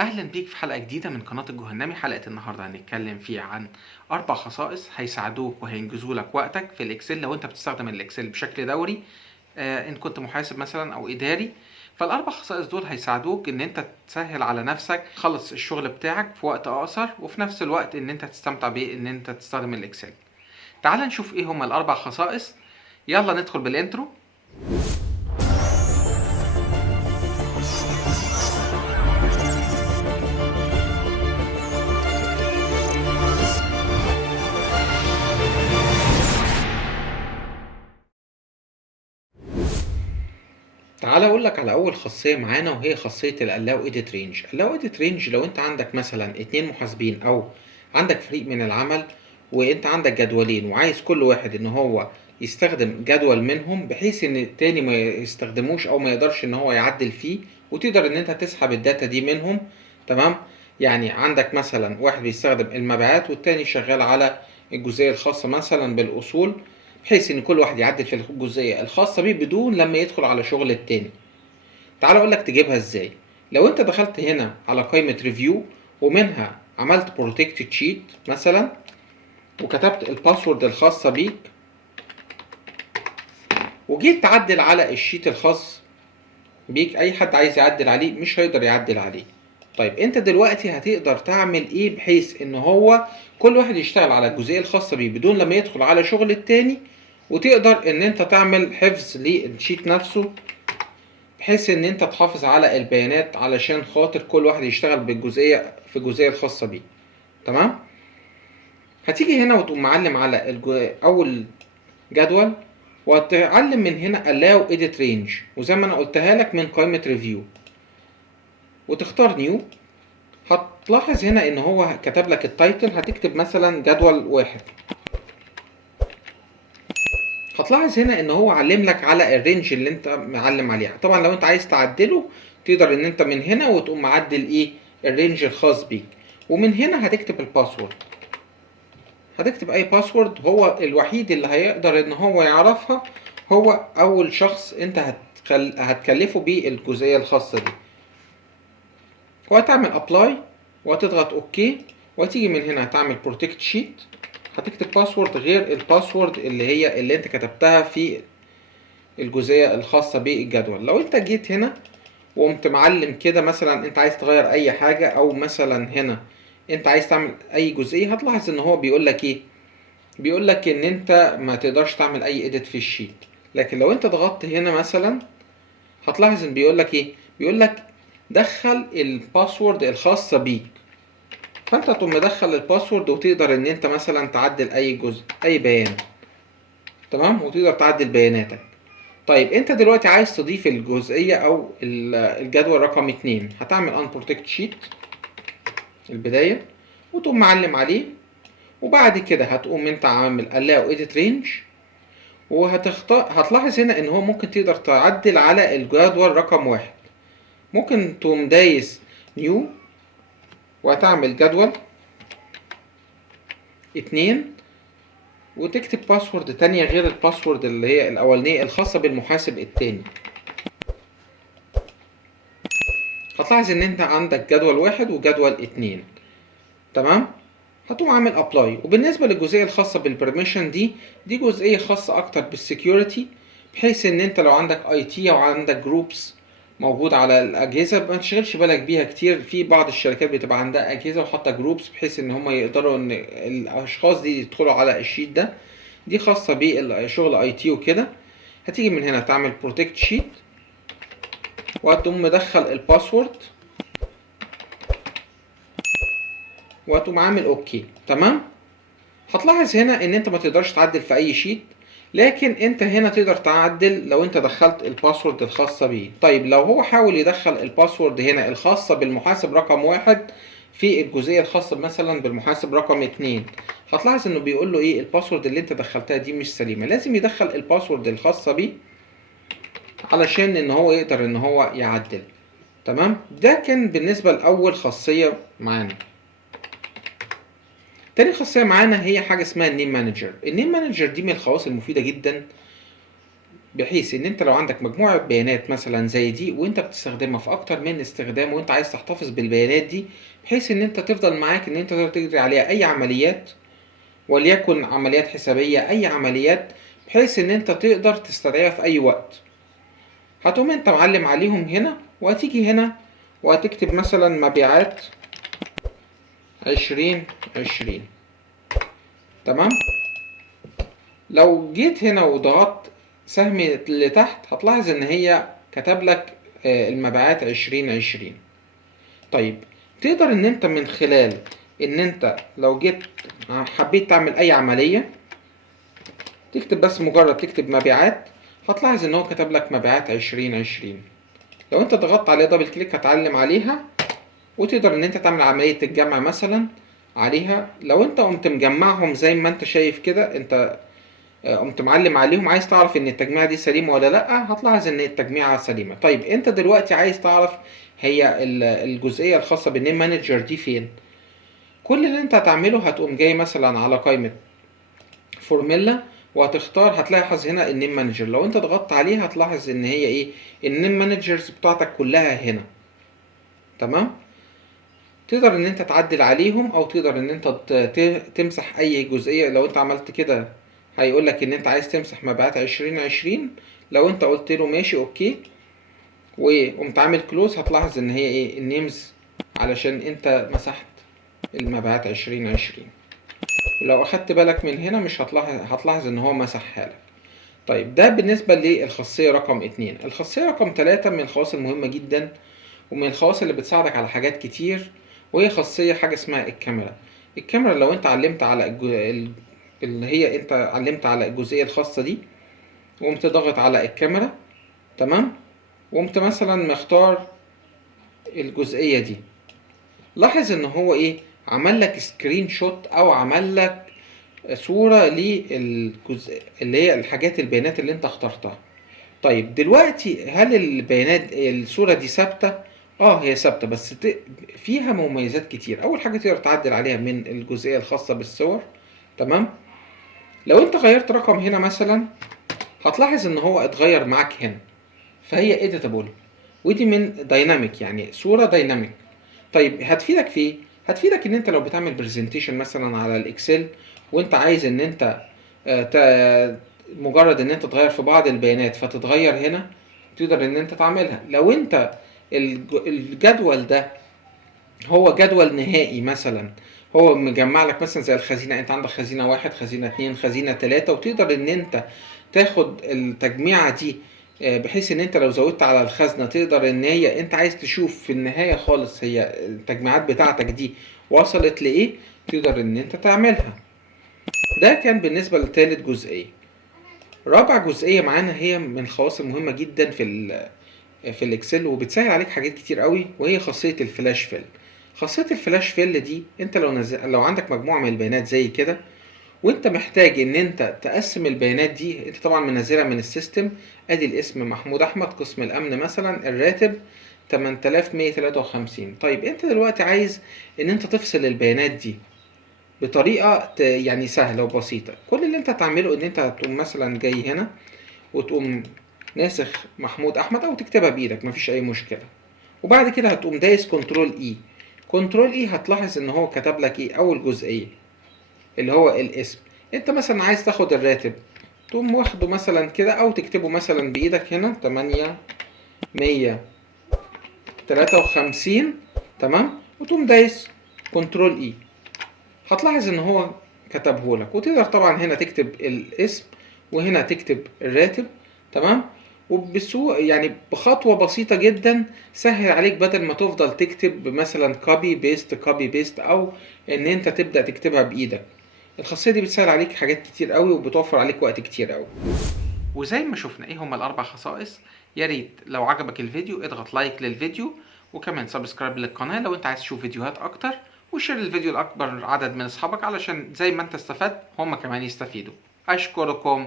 أهلا بيك في حلقة جديدة من قناة الجهنمي. حلقة النهاردة هنتكلم فيها عن 4 خصائص هيساعدوك وهينجزوا لك وقتك في الإكسل لو أنت بتستخدم الإكسل بشكل دوري. إن كنت محاسب مثلا أو إداري، فالأربع خصائص دول هيساعدوك إن أنت تسهل على نفسك تخلص الشغل بتاعك في وقت أقصر، وفي نفس الوقت إن أنت تستمتع بإن أنت تستخدم الإكسل. تعال نشوف إيه هما الأربع خصائص. يلا ندخل بالإنترو. تعال اقول لك على اول خاصيه معانا، وهي خاصيه الالاو ايديت رينج. الاو ايديت رينج لو انت عندك مثلا 2 محاسبين او عندك فريق من العمل، وانت عندك جدولين وعايز كل واحد ان هو يستخدم جدول منهم بحيث ان التاني ما يستخدموش او ما يقدرش ان هو يعدل فيه، وتقدر ان انت تسحب الداتا دي منهم. تمام؟ يعني عندك مثلا واحد بيستخدم المبيعات والتاني شغال على الجزئيه الخاصه مثلا بالاصول، بحيث ان كل واحد يعدل في الجزئيه الخاصه بيه بدون لما يدخل على شغل التاني. تعال اقول لك تجيبها ازاي. لو انت دخلت هنا على قائمه ريفيو، ومنها عملت بروتكتد شيت مثلا، وكتبت الباسورد الخاصه بيك، وجيت تعدل على الشيت الخاص بيك، اي حد عايز يعدل عليه مش هيقدر يعدل عليه. طيب انت دلوقتي هتقدر تعمل ايه بحيث ان هو كل واحد يشتغل على الجزئيه الخاصه بيه بدون لما يدخل على شغل التاني، وتقدر ان انت تعمل حفظ للشيت نفسه، بحيث ان انت تحافظ على البيانات علشان خاطر كل واحد يشتغل بالجزئيه في الجزئيه الخاصه بيه. تمام؟ هتيجي هنا وتقوم معلم على اول جدول، وهتعلم من هنا allow edit range، وزي ما انا قلتها لك من قائمه ريفيو، وتختار نيو. هتلاحظ هنا ان هو كتب لك التايتل، هتكتب مثلا جدول واحد. هتلاحظ هنا ان هو علم لك على الرينج اللي انت معلم عليها. طبعا لو انت عايز تعدله تقدر ان انت من هنا وتقوم معدل ايه الرينج الخاص بيك، ومن هنا هتكتب الباسورد. هتكتب اي باسورد، هو الوحيد اللي هيقدر ان هو يعرفها هو اول شخص انت هتكلفه بالجزئيه الخاصه دي. وهتعمل ابلاي وهتضغط اوكي، وهتيجي من هنا هتعمل بروتكت شيت. هتكتب باسورد غير الباسورد اللي انت كتبتها في الجزئيه الخاصه بالجدول. لو انت جيت هنا وقمت معلم كده مثلا انت عايز تغير اي حاجه، او مثلا هنا انت عايز تعمل اي جزئيه، هتلاحظ ان هو بيقول لك ايه، بيقول لك ان انت ما تقدرش تعمل اي ايديت في الشيت. لكن لو انت ضغطت هنا مثلا هتلاحظ ان بيقول لك ايه، بيقول لك دخل الباسورد الخاصه بيك. فانت تقوم مدخل الباسورد، وتقدر ان انت مثلا تعدل اي جزء اي بيان. تمام؟ وتقدر تعدل بياناتك. طيب انت دلوقتي عايز تضيف الجزئيه او الجدول رقم 2، هتعمل unprotect sheet البدايه، وتقوم معلم عليه، وبعد كده هتقوم انت عامل allow edit range، وهتختار. هتلاحظ هنا ان هو ممكن تقدر تعدل على الجدول رقم 1. ممكن تقوم دايس نيو وهتعمل جدول 2، وتكتب باسورد تانية غير الباسورد اللي هي الأولانية الخاصة بالمحاسب التاني. هتلاحظ إن أنت عندك جدول 1 وجدول 2. تمام؟ هتقوم عامل أبلاي. وبالنسبة للجزئية الخاصة بالبرميشن دي جزئية خاصة أكتر بالسكيورتي، بحيث إن أنت لو عندك أي تي أو عندك جروبس موجود على الأجهزة ما تشغلش بالك بيها كتير. في بعض الشركات بتبقى عندها أجهزة وحاطة جروبس بحيث إن هم يقدروا إن الأشخاص دي يدخلوا على الشيت ده. دي خاصة بالشغل اي تي وكده. هتيجي من هنا تعمل بروتكت شيت، وهتقوم مدخل الباسورد، وهتقوم عامل اوكي. تمام؟ هتلاحظ هنا ان انت ما تقدرش تعدل في اي شيت، لكن انت هنا تقدر تعدل لو انت دخلت الباسورد الخاصة بيه. طيب لو هو حاول يدخل الباسورد هنا الخاصة بالمحاسب رقم 1 في الجزئية الخاصة مثلا بالمحاسب رقم 2، هتلاحظ انه بيقول له ايه، الباسورد اللي انت دخلتها دي مش سليمة، لازم يدخل الباسورد الخاصة بيه علشان ان هو يقدر ان هو يعدل. تمام؟ ده كان بالنسبة لأول خاصية معانا. تاني خاصية معانا هي حاجة اسمها النيم مانجر. النيم مانجر دي من الخواص المفيدة جدا، بحيث ان انت لو عندك مجموعة بيانات مثلا زي دي وانت بتستخدمها في اكتر من استخدام وانت عايز تحتفظ بالبيانات دي، بحيث ان انت تفضل معاك ان انت تقدر تجري عليها اي عمليات، وليكن عمليات حسابية، اي عمليات، بحيث ان انت تقدر تستدعيها في اي وقت. هتقوم انت معلم عليهم هنا، وهتيجي هنا وهتكتب مثلا مبيعات 2020. تمام. لو جيت هنا وضغطت سهم لتحت هتلاحظ ان هي كتب لك المبيعات 2020. طيب تقدر ان انت من خلال ان انت لو جيت حبيت تعمل اي عملية تكتب بس مجرد تكتب مبيعات، هتلاحظ ان هو كتب لك مبيعات 2020. لو انت ضغطت عليها دبل كليك هتعلم عليها، وتقدر ان انت تعمل عملية الجمع مثلا عليها. لو انت قمت مجمعهم زي ما انت شايف كده، انت قمت معلم عليهم، عايز تعرف ان التجميعة دي سليمة ولا لا، هتلاحظ ان التجميعة سليمة. طيب انت دلوقتي عايز تعرف هي الجزئية الخاصة بالنيم مانجر دي فين. كل اللي انت هتعمله هتقوم جاي مثلا على قائمة فورميلا وهتختار، هتلاحظ هنا النيم مانجر. لو انت ضغطت عليها هتلاحظ ان هي ايه، النيم مانجرز بتاعتك كلها هنا. تمام. تقدر ان انت تعدل عليهم او تقدر ان انت تمسح اي جزئية. لو انت عملت كده هيقول لك ان انت عايز تمسح مبيعات 2020. لو انت قلت له ماشي اوكي وقمت عامل كلوز، هتلاحظ ان هي ايه النيمز، علشان انت مسحت المبيعات 2020. ولو اخدت بالك من هنا مش هتلاحظ ان هو مسحها لك. طيب ده بالنسبة للخاصية رقم 2. الخاصية رقم 3 من الخواص المهمة جدا ومن الخواص اللي بتساعدك على حاجات كتير، وهي خاصية حاجة اسمها الكاميرا. الكاميرا لو انت علمت على اللي هي انت علمت على الجزئية الخاصة دي وقمت ضاغط على الكاميرا، تمام، وقمت مثلا مختار الجزئية دي، لاحظ ان هو ايه، عمل لك سكرين شوت او عمل لك صورة للجزء اللي هي البيانات اللي انت اخترتها. طيب دلوقتي هل البيانات الصورة دي ثابتة؟ هي ثابتة، بس فيها مميزات كتير. اول حاجة تقدر تعدل عليها من الجزئية الخاصة بالصور. تمام. لو انت غيرت رقم هنا مثلا هتلاحظ ان هو اتغير معاك هنا، فهي editable، ودي من دايناميك، يعني صورة دايناميك. طيب هتفيدك في ايه؟ هتفيدك ان انت لو بتعمل برزنتيشن مثلا على الاكسل وانت عايز ان انت مجرد ان انت تغير في بعض البيانات فتتغير هنا، تقدر ان انت تعملها. لو انت الجدول ده هو جدول نهائي مثلا، هو مجمع لك مثلا زي الخزينة، انت عندك خزينة 1 خزينة 2 خزينة 3، وتقدر ان انت تاخد التجميعة دي بحيث ان انت لو زودت على الخزنة تقدر ان هي انت عايز تشوف في النهاية خالص هي التجميعات بتاعتك دي وصلت لايه، تقدر ان انت تعملها. ده كان بالنسبة لثالث جزئية. رابع جزئية معانا هي من الخواص المهمة جدا في الاكسل وبتسهل عليك حاجات كتير قوي، وهي خاصية الفلاش فيل. خاصية الفلاش فيل دي انت لو عندك مجموعة من البيانات زي كده وانت محتاج ان انت تقسم البيانات دي، انت طبعا منزلها من السيستم، ادي الاسم محمود احمد، قسم الامن مثلا، الراتب 8153. طيب انت دلوقتي عايز ان انت تفصل البيانات دي بطريقة يعني سهلة وبسيطة. كل اللي انت هتعمله ان انت هتقوم مثلا جاي هنا وتقوم ناسخ محمود احمد او تكتبها بايدك مفيش اي مشكلة، وبعد كده هتقوم دايس كنترول اي. كنترول اي هتلاحظ ان هو كتب لك ايه، اول جزئية اللي هو الاسم. انت مثلا عايز تاخد الراتب تقوم واخده مثلا كده او تكتبه مثلا بايدك هنا 8153. تمام. وتقوم دايس كنترول اي، هتلاحظ ان هو كتبه لك. وتقدر طبعا هنا تكتب الاسم وهنا تكتب الراتب. تمام. يعني بخطوة بسيطة جدا سهل عليك، بدل ما تفضل تكتب مثلا كوبي بيست او ان انت تبدأ تكتبها بايدك. الخاصية دي بتسهل عليك حاجات كتير قوي وبتوفر عليك وقت كتير قوي. وزي ما شفنا ايه هما الاربع خصائص. يا ريت لو عجبك الفيديو اضغط لايك للفيديو، وكمان سبسكرايب للقناة لو انت عايز تشوف فيديوهات اكتر، وشير الفيديو لاكبر عدد من اصحابك علشان زي ما انت استفدت هما كمان يستفيدوا. اشكركم.